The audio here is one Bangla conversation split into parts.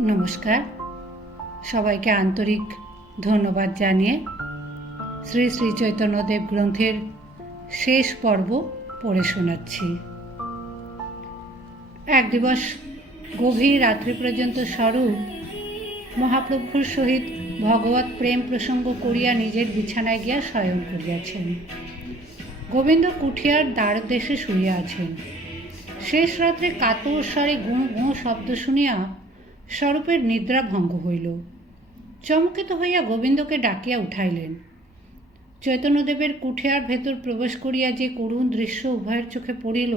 নমস্কার। সবাইকে আন্তরিক ধন্যবাদ জানিয়ে শ্রী শ্রী চৈতন্যদেব গ্রন্থের শেষ পর্ব পড়ে শোনাচ্ছি। এক দিবস গভীর রাত্রি পর্যন্ত স্বরূপ মহাপ্রভুর সহিত ভগবত প্রেম প্রসঙ্গ করিয়া নিজের বিছানায় গিয়া শয়ন করিয়াছেন। গোবিন্দ কুঠিয়ার দ্বার দেশে শুইয়া আছেন। শেষ রাত্রে কাতর স্বরে গুঁ গুঁ শব্দ শুনিয়া স্বরূপের নিদ্রা ভঙ্গ হইল। চমকিত হইয়া গোবিন্দকে ডাকিয়া উঠাইলেন। চৈতন্যদেবের কুঠিয়ার ভেতর প্রবেশ করিয়া যে করুণ দৃশ্য উভয়ের চোখে পড়িল,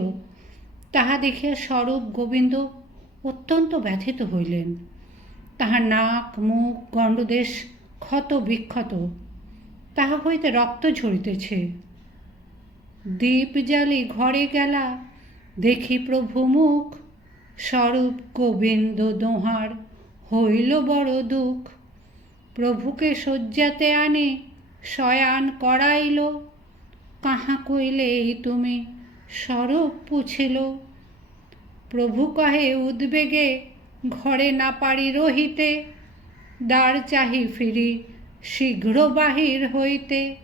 তাহা দেখিয়া স্বরূপ গোবিন্দ অত্যন্ত ব্যথিত হইলেন। তাহার নাক, মুখ, গণ্ডদেশ ক্ষত বিক্ষত। তাহা হইতে রক্ত ঝরিতেছে। দীপ জ্বালি ঘরে গেলা, দেখি প্রভু মুখ স্বরূপ গোবিন্দ দোহার হইল বড় দুঃখ। প্রভুকে শয্যাতে আনে, শয়ান করাইল। কাহা কইলে এই তুমি স্বরূপ পুছিল। প্রভু কহে, উদ্বেগে ঘরে না পারি রহিতে। দ্বার চাহি ফিরি শীঘ্র বাহির হইতে।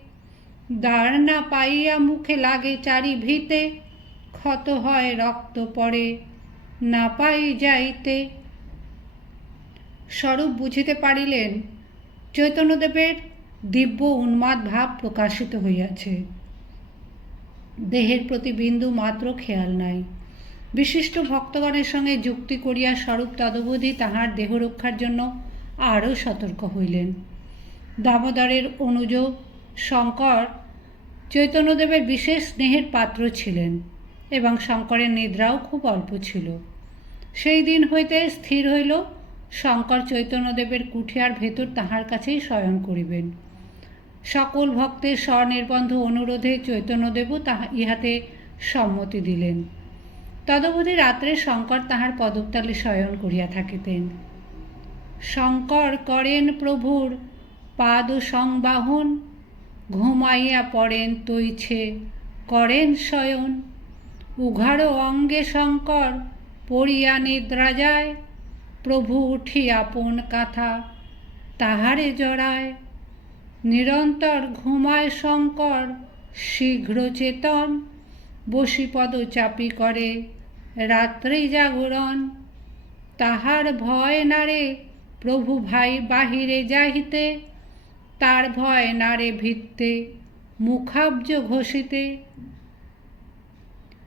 দ্বার না পাইয়া মুখে লাগে চারি ভিতে। ক্ষত হয় রক্ত পড়ে না পাই যাইতে। স্বরূপ বুঝিতে পারিলেন, চৈতন্যদেবের দিব্য উন্মাদ ভাব প্রকাশিত হইয়াছে। দেহের প্রতি বিন্দু মাত্র খেয়াল নাই। বিশিষ্ট ভক্তগণের সঙ্গে যুক্তি করিয়া স্বরূপ তদবধি তাহার দেহ রক্ষার জন্য আরও সতর্ক হইলেন। দামোদরের অনুজ শঙ্কর চৈতন্যদেবের বিশেষ স্নেহের পাত্র ছিলেন এবং শঙ্করের নিদ্রাও খুব অল্প ছিল। সেই দিন হইতে স্থির হইল, শঙ্কর চৈতন্যদেবের কুঠিয়ার ভেতর তাহার কাছেই শয়ন করিবেন। সকল ভক্তের স্বনির্বন্ধ অনুরোধে চৈতন্যদেবও তাহা ইহাতে সম্মতি দিলেন। তদবধি রাত্রে শঙ্কর তাহার পদতলে শয়ন করিয়া থাকিতেন। শঙ্কর করেন প্রভুর পাদ সংবাহন ঘুমাইয়া পড়েন তৈছে, করেন শয়ন। উঘাড় অঙ্গে শঙ্কর পড়িয়া নিদ্রা যায়, প্রভু উঠি আপন কাথা তাহারে জড়ায়। নিরন্তর ঘুমায় শঙ্কর, শীঘ্র চেতন বসিপদ চাপি করে, রাত্রি জাগরণ। তাহার ভয় নারে প্রভু ভাই বাহিরে যাহিতে তার ভয় নারে ভিত্তে মুখাব্জ ঘষিতে।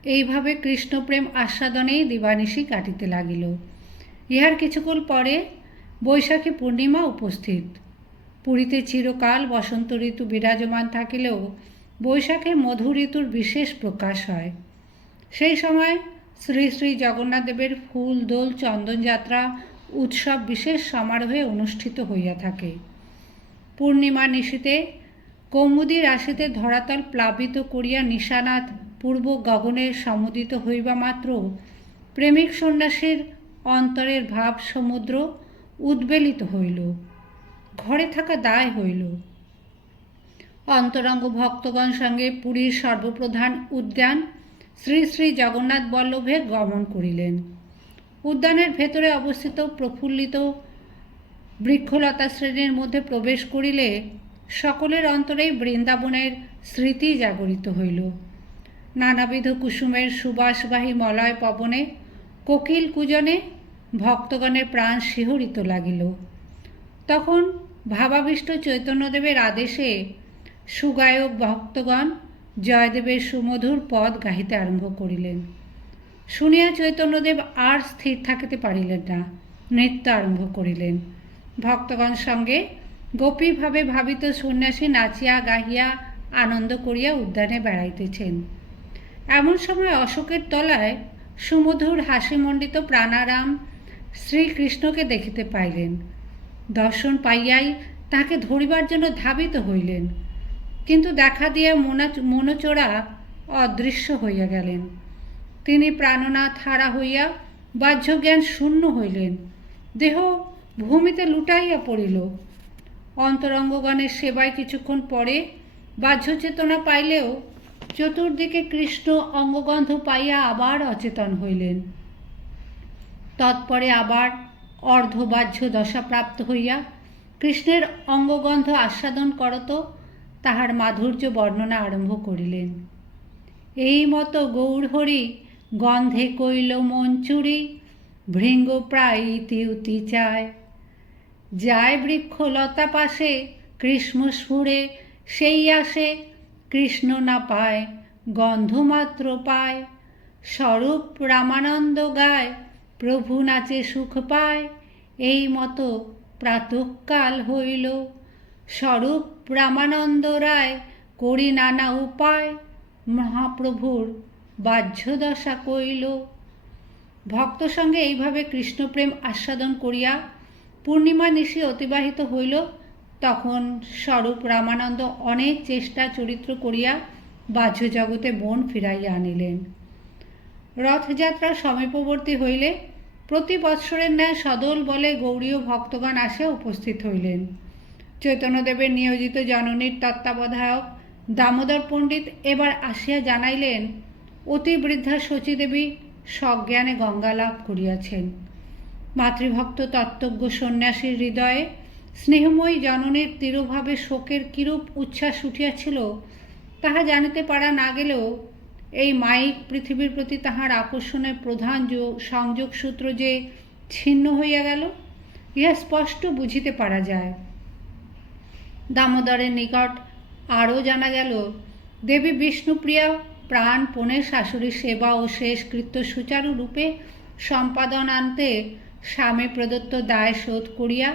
এইভাবে কৃষ্ণপ্রেম আস্বাদনেই দিবানিশি কাটিতে লাগিল। ইহার কিছুক্ষণ পরে বৈশাখী পূর্ণিমা উপস্থিত। পুরীতে চিরকাল বসন্ত ঋতু বিরাজমান থাকিলেও বৈশাখে মধু ঋতুর বিশেষ প্রকাশ হয়। সেই সময় শ্রী শ্রী জগন্নাথদেবের ফুল, দোল চন্দনযাত্রা উৎসব বিশেষ সমারোহে অনুষ্ঠিত হইয়া থাকে। পূর্ণিমা নিশীতে কৌমুদী রাশিতে ধরাতল প্লাবিত করিয়া নিশানাথ পূর্ব গগনে সমুদিত হইবা মাত্র প্রেমিক সন্ন্যাসীর অন্তরের ভাব সমুদ্র উদ্বেলিত হইল, ঘরে থাকা দায় হইল। অন্তরঙ্গ ভক্তগণ সঙ্গে পুরীর সর্বপ্রধান উদ্যান শ্রী শ্রী জগন্নাথ বল্লভে গমন করিলেন। উদ্যানের ভেতরে অবস্থিত প্রফুল্লিত বৃক্ষলতা শ্রেণির মধ্যে প্রবেশ করিলে সকলের অন্তরেই বৃন্দাবনের স্মৃতি জাগরিত হইল। নানাবিধ কুসুমের সুবাসবাহী মলয় পবনে, কোকিল কুজনে ভক্তগণের প্রাণ শিহরিত লাগিল। তখন ভাবাবিষ্ট চৈতন্যদেবের আদেশে সুগায়ক ভক্তগণ জয়দেবের সুমধুর পদ গাহিতে আরম্ভ করিলেন। শুনিয়া চৈতন্যদেব আর স্থির থাকিতে পারিলেন না, নৃত্য আরম্ভ করিলেন। ভক্তগণ সঙ্গে গোপীভাবে ভাবিত সন্ন্যাসী নাচিয়া গাহিয়া আনন্দ করিয়া উদ্যানে বেড়াইতেছেন। এমন সময় অশোকের তলায় সুমধুর হাসিমণ্ডিত প্রাণারাম শ্রীকৃষ্ণকে দেখিতে পাইলেন। দর্শন পাইয়াই তাহাকে ধরিবার জন্য ধাবিত হইলেন, কিন্তু দেখা দিয়া মনা মনোচোরা অদৃশ্য হইয়া গেলেন। তিনি প্রাণনাথ হারা হইয়া বাহ্যজ্ঞান শূন্য হইলেন। দেহ ভূমিতে লুটাইয়া পড়িল। অন্তরঙ্গগণের সেবায় কিছুক্ষণ পরে বাহ্য চেতনা পাইলেও চতুর্দিকে কৃষ্ণ অঙ্গগন্ধ পাইয়া আবার অচেতন হইলেন। তৎপরে আবার অর্ধবাহ্য দশা প্রাপ্ত হইয়া কৃষ্ণের অঙ্গগন্ধ আস্বাদন করত, তাহার মাধুর্য বর্ণনা আরম্ভ করিলেন। এই মতো গৌরহরি গন্ধে কইল মঞ্চুরি ভৃঙ্গ প্রায় ইতি উতি চায়। যায় বৃক্ষ লতা পাশে, কৃষ্ণ স্ফুরে সেই আসে কৃষ্ণ না পায়, গন্ধমাত্র পায়। স্বরূপ রামানন্দ গায়, প্রভু নাচে সুখ পায়। এই মতো প্রাতঃকাল হইল। স্বরূপ রামানন্দ রায় করি নানা উপায়, মহাপ্রভুর বাহ্যদশা কইল। ভক্ত সঙ্গে এইভাবে কৃষ্ণপ্রেম আস্বাদন করিয়া পূর্ণিমা নিশি অতিবাহিত হইল। তখন স্বরূপ রামানন্দ অনেক চেষ্টা চরিত্র করিয়া বাহ্য জগতে বন ফিরাইয়া আনিলেন। রথযাত্রা সমীপবর্তী হইলে প্রতি বৎসরের ন্যায় সদল বলে গৌরীয় ভক্তগণ আসে উপস্থিত হইলেন। চৈতন্যদেবের নিয়োজিত জননীর তত্ত্বাবধায়ক দামোদর পণ্ডিত এবার আসিয়া জানাইলেন, অতি বৃদ্ধা শচীদেবী, সজ্ঞানে গঙ্গা লাভ করিয়াছেন। মাতৃভক্ত তত্ত্বজ্ঞ সন্ন্যাসীর হৃদয়ে স্নেহময়ী জননীর তিরোভাবে শোকের কিরূপ উচ্ছ্বাস উঠিয়াছিল, তাহা জানিতে পারা না গেলেও এই মাইক পৃথিবীর প্রতি তাহার আকর্ষণের প্রধান সংযোগ সূত্র যে ছিন্ন হইয়া গেল, ইহা স্পষ্ট বুঝিতে পারা যায়। দামোদরের নিকট আরও জানা গেল, দেবী বিষ্ণুপ্রিয়া প্রাণপণে শাশুড়ির সেবা ও শেষকৃত্য সুচারুরূপে সম্পাদন আনতে স্বামী প্রদত্ত দায় শোধ করিয়া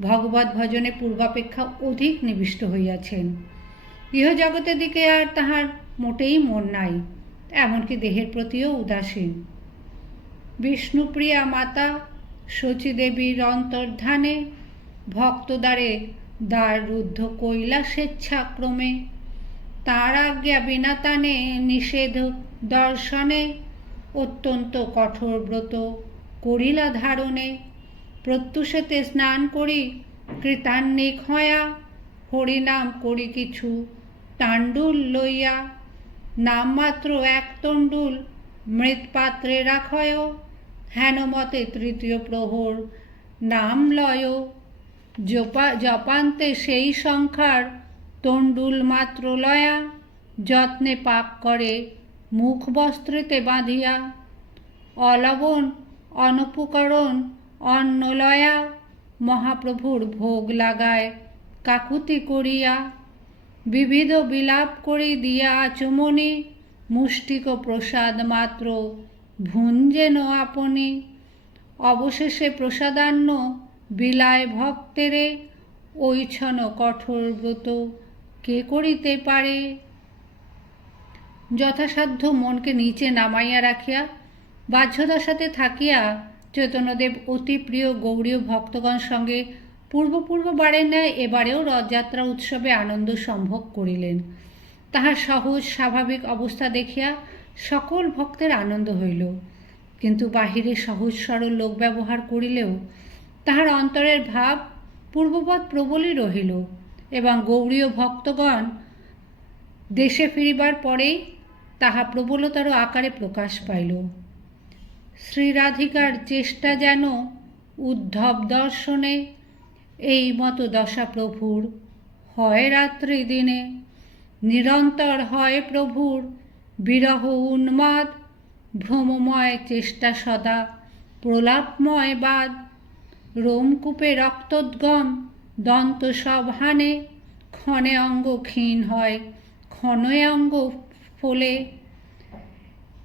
ভগবত ভজনে পূর্বাপেক্ষা অধিক নিবিষ্ট হইয়াছেন। ইহজগতের দিকে আর তাহার মোটেই মন নাই, এমনকি দেহের প্রতিও উদাসীন। বিষ্ণুপ্রিয়া মাতা শচীদেবীর অন্তর্ধানে ভক্তদ্বারে দ্বার রুদ্ধ কৈলা স্বেচ্ছাক্রমে তার আজ্ঞা বিনা তানে নিষেধ দর্শনে অত্যন্ত কঠোর ব্রত করিলা ধারণে প্রত্যুষেতে স্নান করি কৃতান্নিক হয়া, হরিনাম করি কিছু তাণ্ডুল লইয়া। নামমাত্র এক তণ্ডুল মৃৎপাত্রে রাখয় হেনমতে তৃতীয় প্রহর নাম লয়। জপা, জপান্তে সেই সংখ্যার তণ্ডুল মাত্র লয়া, যত্নে পাক করে মুখ বস্ত্রেতে বাঁধিয়া। অলবণ, অনুপকরণ অন্ন লয়া মহাপ্রভুর ভোগ লাগায়, কাকুতি করিয়া বিবিধ বিলাপ করি দিয়া আচমনি মুষ্টিক প্রসাদ মাত্র ভুঞ্জেন আপনি। অবশেষে প্রসাদান্ন বিলায় ভক্তেরে ওইছন কঠোর ব্রত কে করিতে পারে? যথাসাধ্য মনকে নিচে নামাইয়া রাখিয়া বাহ্যদশাতে থাকিয়া চৈতন্যদেব অতি প্রিয় গৌরীয় ভক্তগণ সঙ্গে পূর্বপূর্ববারের ন্যায় এবারেও রথযাত্রা উৎসবে আনন্দ সম্ভব করিলেন। তাহার সহজ, স্বাভাবিক অবস্থা দেখিয়া সকল ভক্তের আনন্দ হইল। কিন্তু বাহিরে সহজ, সরল লোক ব্যবহার করিলেও তাহার অন্তরের ভাব পূর্ববৎ প্রবলই রহিল এবং গৌরীয় ভক্তগণ দেশে ফিরিবার পরেই তাহা প্রবলতর আকারে প্রকাশ পাইল। শ্রীরাধিকার চেষ্টা যেন উদ্ধব দর্শনে, এই মতো দশা প্রভুর হয় রাত্রি দিনে। নিরন্তর হয় প্রভুর বিরহ উন্মাদ, ভ্রমময় চেষ্টা সদা, প্রলাপময় বাদ। রোমকূপে রক্তোদ্গম, দন্ত সব হানে ক্ষণে অঙ্গ ক্ষীণ হয়, ক্ষণে অঙ্গ ফলে।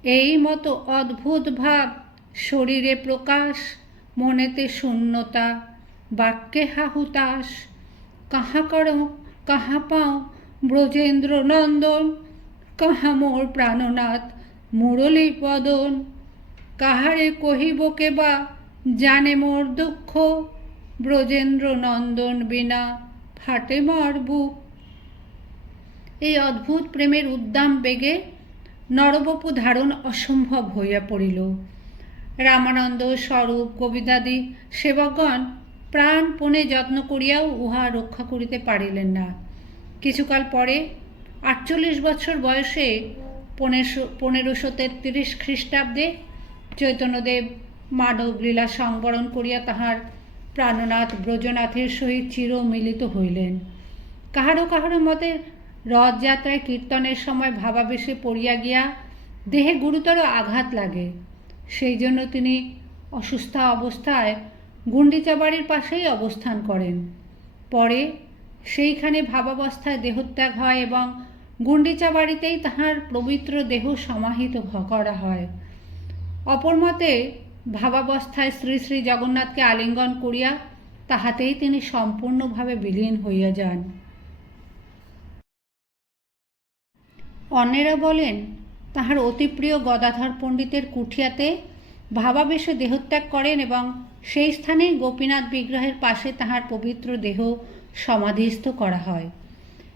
এই মতো অদ্ভুত ভাব শরীরে প্রকাশ, মনেতে শূন্যতা, বাক্যে হাহুতাস কাহা করো, কাহা পাও, ব্রজেন্দ্র নন্দন। কাহা মোর প্রাণনাথ, মুরলী পদন। কাহারে কহিব কেবা জানে মোর দুঃখ। ব্রজেন্দ্র নন্দন বিনা ফাটে মর বুক। এই অদ্ভুত প্রেমের উদ্দাম বেগে নরবপু ধারণ অসম্ভব হইয়া পড়িল। রামানন্দ, স্বরূপ, কবিতাদি সেবকগণ প্রাণপণে যত্ন করিয়াও উহা রক্ষা করিতে পারিলেন না। কিছুকাল পরে আটচল্লিশ বছর বয়সে পনেরোশো পনেরোশো তেত্রিশ খ্রিস্টাব্দে চৈতন্যদেব মানবলীলা সংবরণ করিয়া তাহার প্রাণনাথ ব্রজনাথের সহিত চির মিলিত হইলেন। কাহারো কাহারো মতে রথযাত্রায় কীর্তনের সময় ভাবাবেশে পড়িয়া গিয়া দেহে গুরুতর আঘাত লাগে। সেই জন্য তিনি অসুস্থ অবস্থায় গুন্ডিচা বাড়ির পাশেই অবস্থান করেন। পরে সেইখানে ভাবাবস্থায় দেহত্যাগ হয় এবং গুন্ডিচা বাড়িতেই তাহার পবিত্র দেহ সমাহিত করা হয়। অপর মতে, ভাবাবস্থায় শ্রী শ্রী জগন্নাথকে আলিঙ্গন করিয়া তাহাতেই তিনি সম্পূর্ণভাবে বিলীন হইয়া যান। অন্যেরা বলেন তাহার অতি প্রিয় গদাধর পণ্ডিতের কুঠিয়াতে ভাবাবেশে দেহত্যাগ করেন এবং সেই স্থানেই গোপীনাথ বিগ্রহের পাশে তাহার পবিত্র দেহ সমাধিস্থ করা হয়।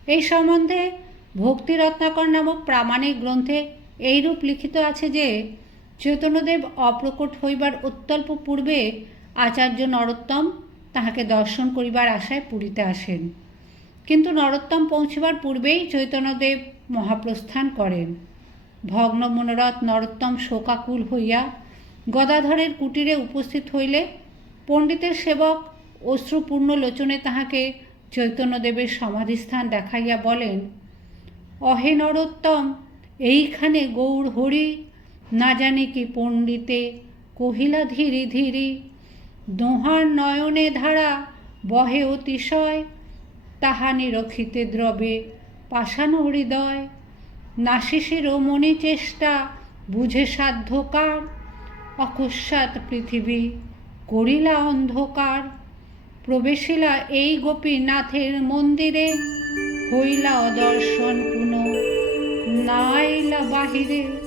এই সম্বন্ধে ভক্তিরত্নাকর নামক প্রামাণিক গ্রন্থে এইরূপ লিখিত আছে যে, চৈতন্যদেব অপ্রকট হইবার অত্যল্প পূর্বে আচার্য নরোত্তম তাহাকে দর্শন করিবার আশায় পুরীতে আসেন। কিন্তু নরোত্তম পৌঁছিবার পূর্বেই চৈতন্যদেব মহাপ্রস্থান করেন। ভগ্ন মনোরথ নরোত্তম শোকাকুল হইয়া গদাধরের কুটিরে উপস্থিত হইলে পণ্ডিতের সেবক অশ্রুপূর্ণ লোচনে তাহাকে চৈতন্যদেবের সমাধিস্থান দেখাইয়া বলেন, অহে নরোত্তম, এইখানে গৌর হরি, না জানি কি পণ্ডিতে কহিলা ধীরে ধীরে, দোহার নয়নে ধারা বহে অতিশয়, তাহা নিরক্ষিতে দ্রবে পাষাণ হৃদয় নাশিসের মনে চেষ্টা, বুঝে সাধ্যকার অকস্মাৎ পৃথিবী করিলা অন্ধকার, প্রবেশিলা এই গোপীনাথের মন্দিরে, হইলা অদর্শন পুনঃ নাইলা বাহিরে।